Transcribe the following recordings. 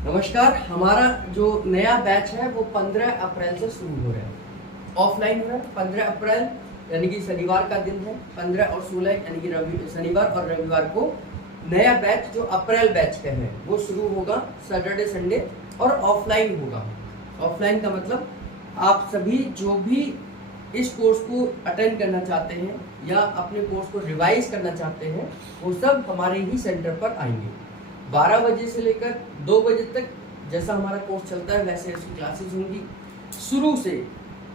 नमस्कार। हमारा जो नया बैच है वो 15 अप्रैल से शुरू हो रहा है। ऑफलाइन हो रहा है 15 अप्रैल यानी कि शनिवार का दिन है। 15 और 16 यानी कि शनिवार और रविवार को नया बैच जो अप्रैल बैच का है वो शुरू होगा। सैटरडे संडे और ऑफलाइन होगा। ऑफलाइन का मतलब आप सभी जो भी इस कोर्स को अटेंड करना चाहते हैं या अपने कोर्स को रिवाइज करना चाहते हैं वो सब हमारे ही सेंटर पर आएंगे। 12 बजे से लेकर 2 बजे तक जैसा हमारा कोर्स चलता है वैसे इसकी क्लासेस होंगी।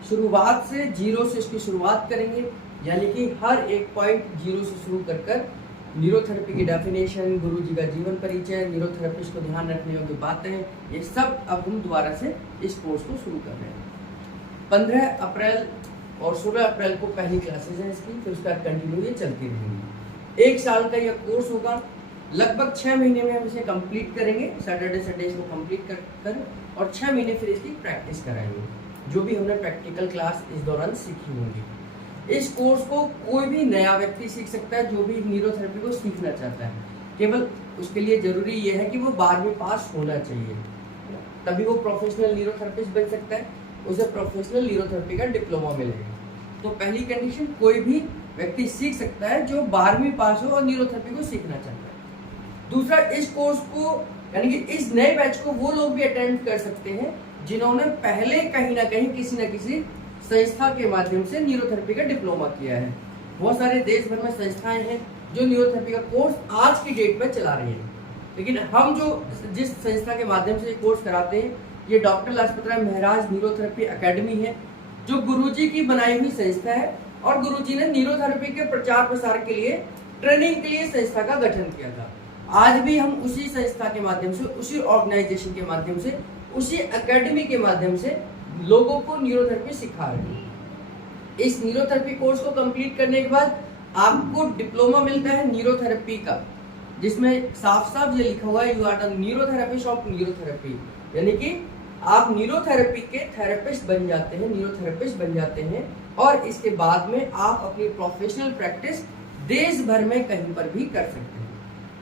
शुरुआत से जीरो से इसकी शुरुआत करेंगे, यानी कि हर एक पॉइंट जीरो से शुरू कर न्यूरोथेरेपी की डेफिनेशन, गुरुजी का जीवन परिचय, न्यूरोथेरेपिस्ट को ध्यान रखने योग्य बातें, ये सब अब हम दोबारा से इस कोर्स को शुरू कर रहे हैं। 15 अप्रैल और 16 अप्रैल को पहली क्लासेस हैं इसकी, फिर उसका कंटिन्यू ये चलती रहेंगी। 1 साल का यह कोर्स होगा। लगभग 6 महीने में हम इसे कंप्लीट करेंगे। सैटरडे संडे इसको कंप्लीट कर और 6 महीने फिर इसकी प्रैक्टिस कराएंगे, जो भी हमने प्रैक्टिकल क्लास इस दौरान सीखी होंगी। इस कोर्स को कोई भी नया व्यक्ति सीख सकता है जो भी न्यूरोथेरेपी को सीखना चाहता है। केवल उसके लिए जरूरी ये है कि वो 12वीं पास होना चाहिए, तभी वो प्रोफेशनल न्यूरोथेरेपिस्ट बन सकता है। उसे प्रोफेशनल न्यूरोथेरेपी का डिप्लोमा मिलेगा। तो पहली कंडीशन, कोई भी व्यक्ति सीख सकता है जो 12वीं पास हो और न्यूरोथेरेपी को सीखना चाहता है। दूसरा, इस कोर्स को यानी कि इस नए बैच को वो लोग भी अटेंड कर सकते हैं जिन्होंने पहले कहीं ना कहीं किसी न किसी संस्था के माध्यम से न्यूरोथेरेपी का डिप्लोमा किया है। बहुत सारे देश भर में संस्थाएं हैं जो न्यूरोथेरेपी का कोर्स आज की डेट में चला रही हैं, लेकिन हम जिस संस्था के माध्यम से ये कोर्स कराते हैं ये डॉक्टर लाजपत राय महराज न्यूरोथेरेपी एकेडमी है, जो गुरुजी की बनाई हुई संस्था है। और गुरुजी ने न्यूरोथेरेपी के प्रचार प्रसार के लिए, ट्रेनिंग के लिए संस्था का गठन किया था। आज भी हम उसी संस्था के माध्यम से, उसी ऑर्गेनाइजेशन के माध्यम से, उसी एकेडमी के माध्यम से लोगों को न्यूरोथेरेपी सिखा रहे हैं। इस न्यूरोथेरेपी कोर्स को कंप्लीट करने के बाद आपको डिप्लोमा मिलता है न्यूरोथेरेपी का, जिसमें साफ साफ ये लिखा हुआ है, you are the neurotherapist of neurotherapy, यानी कि आप न्यूरोथेरेपी के थेरेपिस्ट बन जाते हैं, न्यूरोथेरेपिस्ट बन जाते हैं। और इसके बाद में आप अपनी प्रोफेशनल प्रैक्टिस देश भर में कहीं पर भी कर सकते हैं।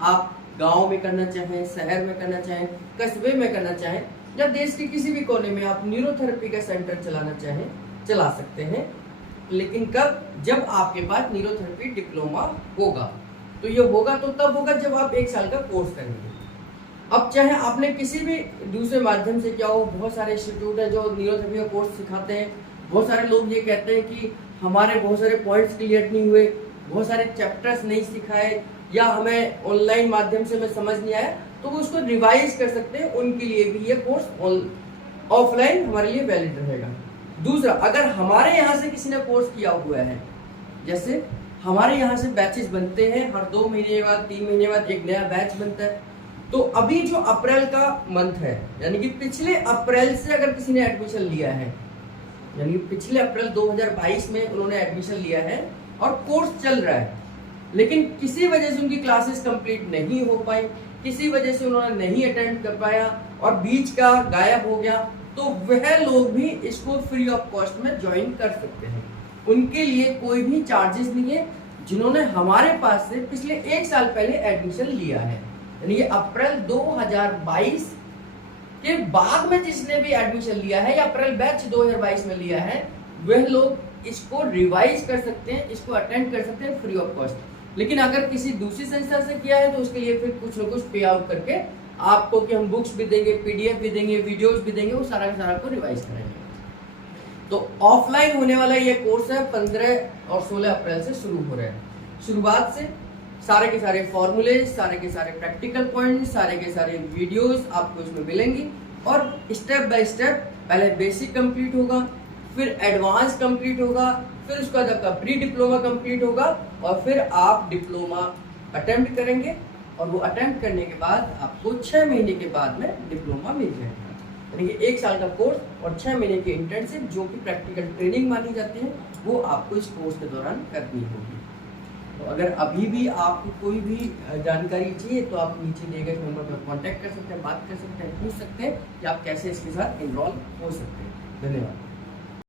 आप गांव में करना चाहें, शहर में करना चाहें, कस्बे में करना चाहें या देश के किसी भी कोने में आप न्यूरोथेरेपी का सेंटर चलाना चाहें, चला सकते हैं। लेकिन कब? जब आपके पास न्यूरोथेरेपी डिप्लोमा होगा। तो ये होगा तो तब होगा जब आप 1 साल का कोर्स करेंगे। अब चाहे आपने किसी भी दूसरे माध्यम से क्या हो, बहुत सारे इंस्टीट्यूट है जो न्यूरोथेरेपी का कोर्स सिखाते हैं। बहुत सारे लोग ये कहते हैं कि हमारे बहुत सारे पॉइंट्स क्लियर नहीं हुए, बहुत सारे चैप्टर्स नहीं सिखाए, या हमें ऑनलाइन माध्यम से हमें समझ नहीं आया, तो वो उसको रिवाइज कर सकते हैं। उनके लिए भी ये कोर्स ऑफलाइन हमारे लिए वैलिड रहेगा। दूसरा, अगर हमारे यहाँ से किसी ने कोर्स किया हुआ है, जैसे हमारे यहाँ से बैचेस बनते हैं, हर 2 महीने बाद 3 महीने बाद एक नया बैच बनता है। तो अभी जो अप्रैल का मंथ है, यानी कि पिछले अप्रैल से अगर किसी ने एडमिशन लिया है, यानी कि पिछले अप्रैल 2022 में उन्होंने एडमिशन लिया है और कोर्स चल रहा है, लेकिन किसी वजह से उनकी क्लासेस कंप्लीट नहीं हो पाई, किसी वजह से उन्होंने नहीं अटेंड कर पाया और बीच का गायब हो गया, तो वह लोग भी इसको फ्री ऑफ कॉस्ट में ज्वाइन कर सकते हैं। उनके लिए कोई भी चार्जेस नहीं है, जिन्होंने हमारे पास से पिछले 1 साल पहले एडमिशन लिया है। यानी ये अप्रैल 2022 के बाद में जिसने भी एडमिशन लिया है या अप्रैल बैच 2022 में लिया है, वह लोग इसको रिवाइज कर सकते हैं, इसको अटेंड कर सकते हैं फ्री ऑफ कॉस्ट। लेकिन अगर किसी दूसरी संस्था से किया है तो उसके लिए फिर कुछ न कुछ पे आउट करके आपको, कि हम बुक्स भी देंगे, पीडीएफ भी देंगे, वीडियोस भी देंगे, वो सारा का सारा को रिवाइज करेंगे। तो ऑफलाइन होने वाला ये कोर्स है 15 और 16 अप्रैल से शुरू हो रहा है। शुरुआत से सारे के सारे फॉर्मूले, सारे के सारे प्रैक्टिकल पॉइंट, सारे के सारे वीडियोस आपको इसमें मिलेंगी। और स्टेप बाय स्टेप पहले बेसिक कंप्लीट होगा, फिर एडवांस कंप्लीट होगा, फिर उसके बाद आपका प्री डिप्लोमा कंप्लीट होगा और फिर आप डिप्लोमा अटेम्प्ट करेंगे। और वो अटेम्प्ट करने के बाद आपको 6 महीने के बाद में डिप्लोमा मिल जाएगा। यानी कि 1 साल का कोर्स और 6 महीने की इंटर्नशिप, जो कि प्रैक्टिकल ट्रेनिंग मानी जाती है, वो आपको इस कोर्स के दौरान करनी होगी। तो अगर अभी भी आपको कोई भी जानकारी चाहिए तो आप नीचे दिए गए नंबर पर कांटेक्ट कर सकते हैं, बात कर सकते हैं, पूछ सकते हैं कि आप कैसे इसके साथ इनरोल हो सकते हैं। धन्यवाद।